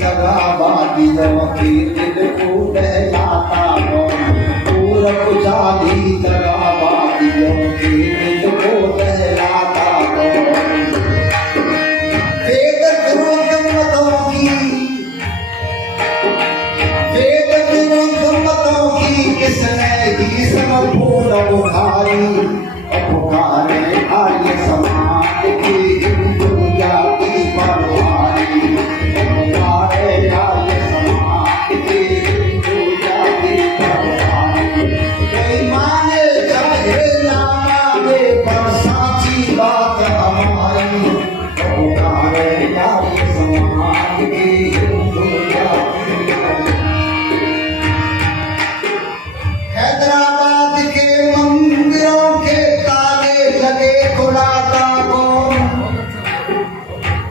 दगाबाजी के दिल को बहलाता कौन? पूरब जाली दगाबाजियों के दिल को बहलाता कौन? वेद विरुद्ध मतों की किसने ही सब फूल उखारी पुकारे आर्य समाज की हिंदू जाति बनवारी पुकारे आर्य समाज की हिंदू जाति बनवारी कोई माने चाहे ना माने पर साची बात हमारी पुकारे आर्य समाज की हिंदू जाति हैदराबाद के मंदिरों के ताले लगे खुलाता कौन?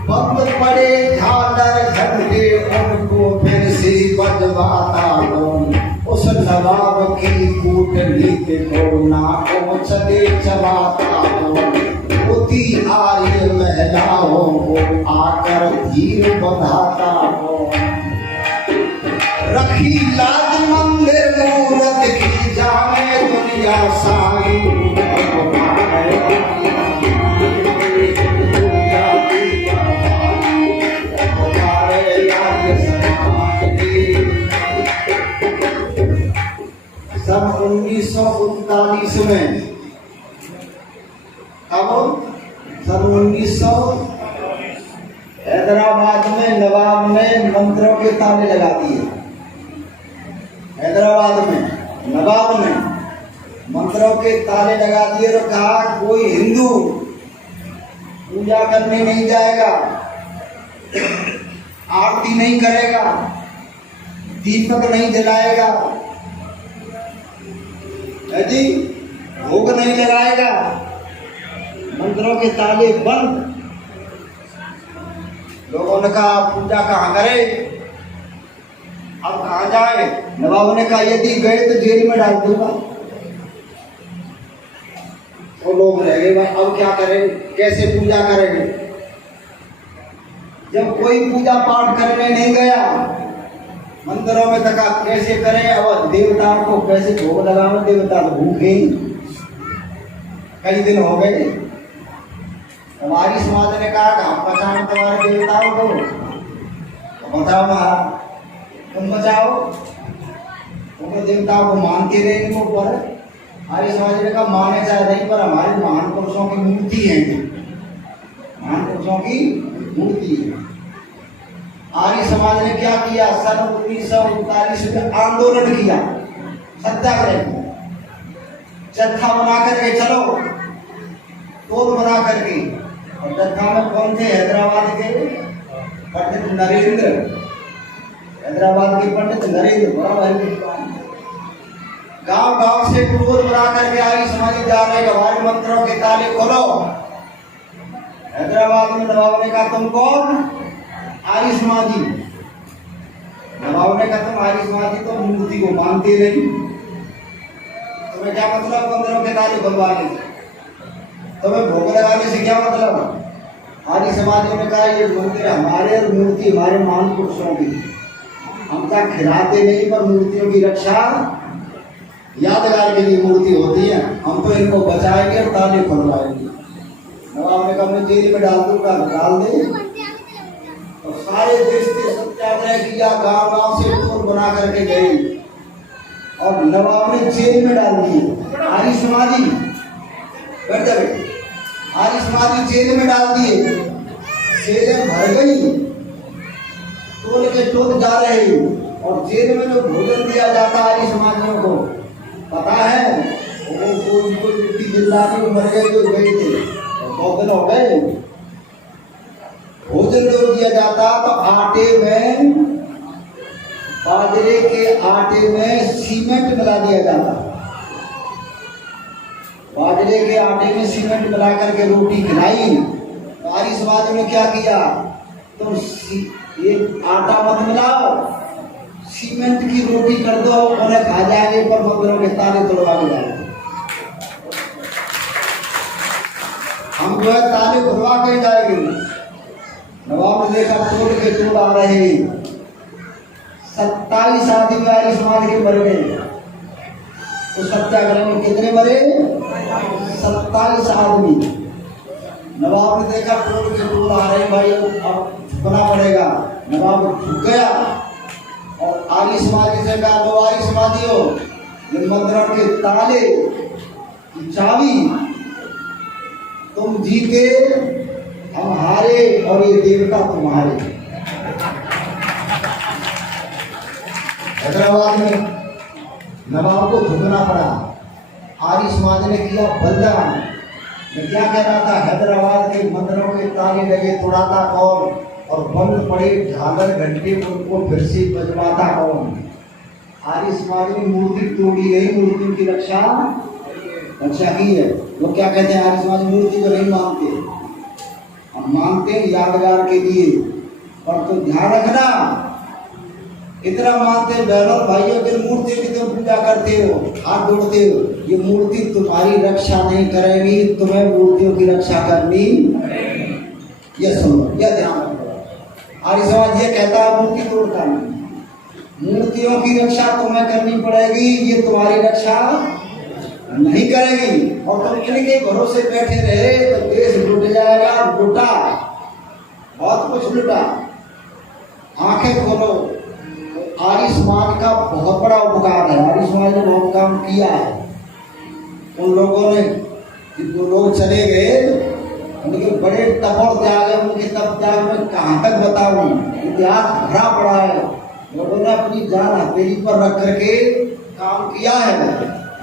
बंद पड़े झालर झंडे उनको फिर से बजवाता कौन? उस नवाब की कूटनीति को नाकों चले चबाता कौन? मोती आर्य महिलाओं को आकर धीर बंधाता कौन? रखी लाज मंदिर मूरत की जाने दुनिया सारी सन 1939 में अब सन 1900 हैदराबाद में नवाब ने मंत्रों के ताले लगा दिए। हैदराबाद में नवाब ने मंत्रों के ताले लगा दिए और कहा कोई हिंदू पूजा करने नहीं जाएगा, आरती नहीं करेगा, दीपक नहीं जलाएगा, जी भोग नहीं लगाएगा, मंत्रों के ताले बंद। लोगों ने कहा पूजा कहाँ करे, अब कहाँ जाए? नवाब ने कहा यदि गए तो जेल में डाल दूंगा। वो लोग रह गए भाई अब क्या करें, कैसे पूजा करेंगे? जब कोई पूजा पाठ करने नहीं गया मंदिरों में तक कैसे करें? अब देवताओं को कैसे भोग लगावे? देवता तो भूखे ही कई दिन हो गए। हमारी समाज ने कहा हम बचाओ तुम्हारे देवताओं को, तो बताओ महाराज तुम बचाओ, उनके देवताओं को मानते रहे इनको पर हमारी समाज ने कहा माने चाहे नहीं पर हमारे महान पुरुषों की मूर्ति है, महान पुरुषों की मूर्ति है। आर्य समाज ने क्या किया? सन 1939 में आंदोलन किया, सत्याग्रह, जत्था बना करके चलो, तोप बना करके। और जत्था में कौन थे? हैदराबाद के पंडित नरेंद्र, हैदराबाद के पंडित नरेंद्र बड़ा भाई विद्वान। गांव गांव से टोल बना करके आर्य समाजी जा रहे हमारे मंत्रों के ताले खोलो। हैदराबाद में नवाब ने कहा तुम कौन? आर्य समाजी। नवाब ने कहा तुम आर्य समाजी तो मूर्ति को मानते नहीं, तुम्हें क्या मतलब मंदिरों के ताले खुलवाने से, तुम्हें भोग लगाने से क्या मतलब? आर्य समाजियों ने कहा ये मंदिर हमारे और मूर्ति हमारे महान पुरुषों की, हम तक खिलाते नहीं पर मूर्तियों की रक्षा यादगार के लिए मूर्ति होती है, हम तो इनको बचाएंगे और ताले खुलवाएंगे। नवाब ने कहा मैं जेल में डाल दूंगा, डाल दे। और सारे देश के सत्याग्रह किया, गांव गांव से टोल बना करके गए और नवाब ने जेल में डाल दिए आर्य समाजी। बैठ जा बेटे, आर्य समाजी जेल में डाल दिए, जेलें भर गई, टोल के टोल जा रहे और जेल में जो भोजन दिया जाता आर्य समाजियों को पता है? वो मिट्टी जिला के मर गए जो गए थे, बहुत दिन हो गए। भोजन जो दिया जाता तो आटे में, बाजरे के आटे में सीमेंट मिला दिया जाता। बाजरे के आटे में सीमेंट मिला करके रोटी खिलाई। तो आर्य समाज ने क्या किया? तुम ये आटा मत मिलाओ, सीमेंट की रोटी कर दो, उन्हें खा जाएंगे पर मंदिरों के ताले तोड़वा के जाएंगे। हम जो है ताले खुलवा के जाएंगे। नवाब ने देखा तोड़ के तोड़ आ रहे, 27 आदमी आर्य समाज के मर गए। तो सत्याग्रह में कितने मरे? 27 आदमी। नवाब ने देखा टोल के टोल आ रहे भाई, अब झुकना पड़ेगा। नवाब झुक गया और आर्य समाजी से कहा, लो आर्य समाजियों, ये मंदिर के ताले की चाबी, तुम जीते हम हारे और ये देवता तुम्हारे। हैदराबाद में नवाब को झुकना पड़ा। आर्य समाज ने किया बलिदान। मैं क्या कह रहा था, हैदराबाद के मंदिरों के ताले लगे तोड़ाता कौन, और बंद पड़े झालर घंटे उनको फिर से बजवाता कौन? आर्य समाज ने मूर्ति तोड़ी गई, मूर्ति की रक्षा की है। लोग क्या कहते हैं, आर्य समाज मूर्ति को नहीं मानते। हम मानते हैं यादगार के लिए, और तो ध्यान रखना, इतना मानते बहनों भाइयों की मूर्ति की तुम पूजा करते हो, हाथ जोड़ते हो, ये मूर्ति तुम्हारी रक्षा नहीं करेगी, तुम्हें मूर्तियों की रक्षा करनी। ये सुनो, यह ध्यान रखो। आर्य समाज ये कहता है मूर्ति तोड़ता नहीं, मूर्तियों की रक्षा तुम्हें करनी पड़ेगी, ये तुम्हारी रक्षा नहीं करेगी। और तुम इनके भरोसे बैठे रहे तो देश लुट जाएगा। लुटा, बहुत कुछ लुटा। आंखें खोलो, आर्य समाज का बहुत बड़ा उपकार है। आर्य समाज ने बहुत काम किया है। उन लोगों ने, जो लोग चले गए, उनके बड़े तपड़ त्याग है। उनके तप त्याग में कहाँ तक बताऊं, इतिहास भरा पड़ा है। लोगों ने अपनी जान हथेली पर रख करके काम किया है।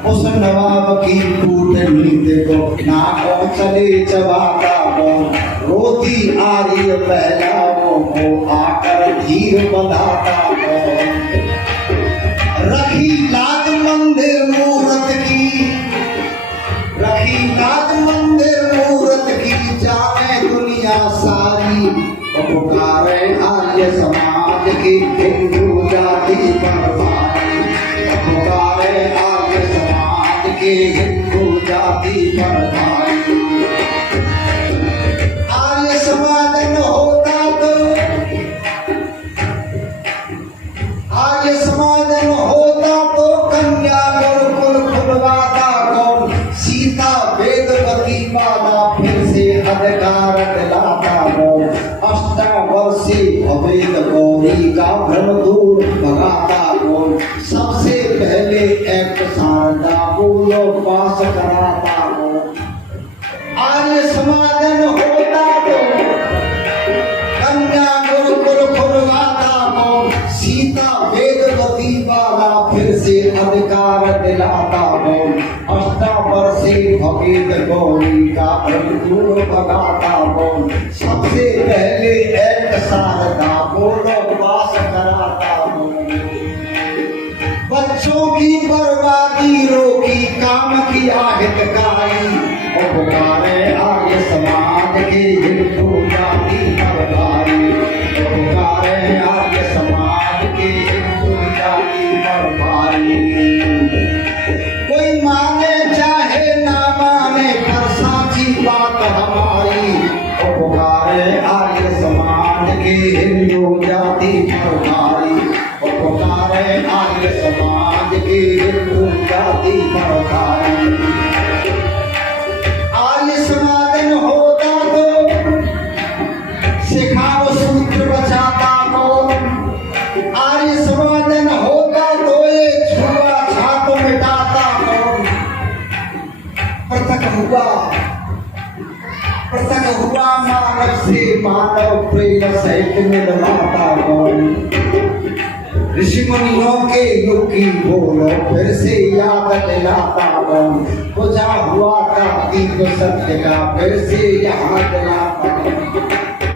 उस नवाब की कूटनी देखो, नाकों चले चबाता कौन, रोती आर्य पहलाओं को आकर धीर बंधाता कौन। रखी लाज मंदिर मूरत की, रखी लाज मंदिर मूरत की, जाने दुनिया सारी। पुकारे आर्य समाज की हिंदू जाति पर भारी, पुकारे आर्य समाज की हिंदू जाति पर भारी। आर्य समाज न होता तो, आर्य समाज न होता तो कन्या गुरुकुल खुलवाता कौन, सीता वेदवती वाला फिर से अधिकार दिलाता कौन। अष्टावर्षी अवैध गौरी का भ्रम दूर भगाता कौन, सबसे पहले एक शारदा बोलो पास कराता कौन। आर्य समाजन होता तो कन्या गुरुकुल खुलवाता कौन, सीता वेदवती वाला फिर से अधिकार दिलाता कौन। अष्टावर्षी अवैध गौरी का भ्रम दूर भगाता कौन, सबसे पहले एक शारदा बोलो पास कराता कौन। बच्चों की बर्बादी रोकी, काम किया हितकारी, और पुकारे आर्य समाज के हिंदू जाति पर भारी। पुकारे आर्य समाज के हिंदू जाति पर भारी। कोई माने चाहे ना माने, पर साची बात हमारी। और पुकारे आर्य समाज के हिंदू जाति पर भारी, और पुकारे आर्य समाज के हिंदू जाति पर भारी। आर्य समाज न होता तो सिखाओ सूत्र बचाता कौन, आर्य समाज न होता तो ये छुआ छाप मिटाता कौन। पृथक हुआ मानव से मानव प्रेम सहित मिलवाता कौन। ऋषि मुनियों के युग की बोलो फिर से याद दिलाता कौन, बुझा हुआ था दीप सत्य का फिर से यहाँ दिलाता कौन।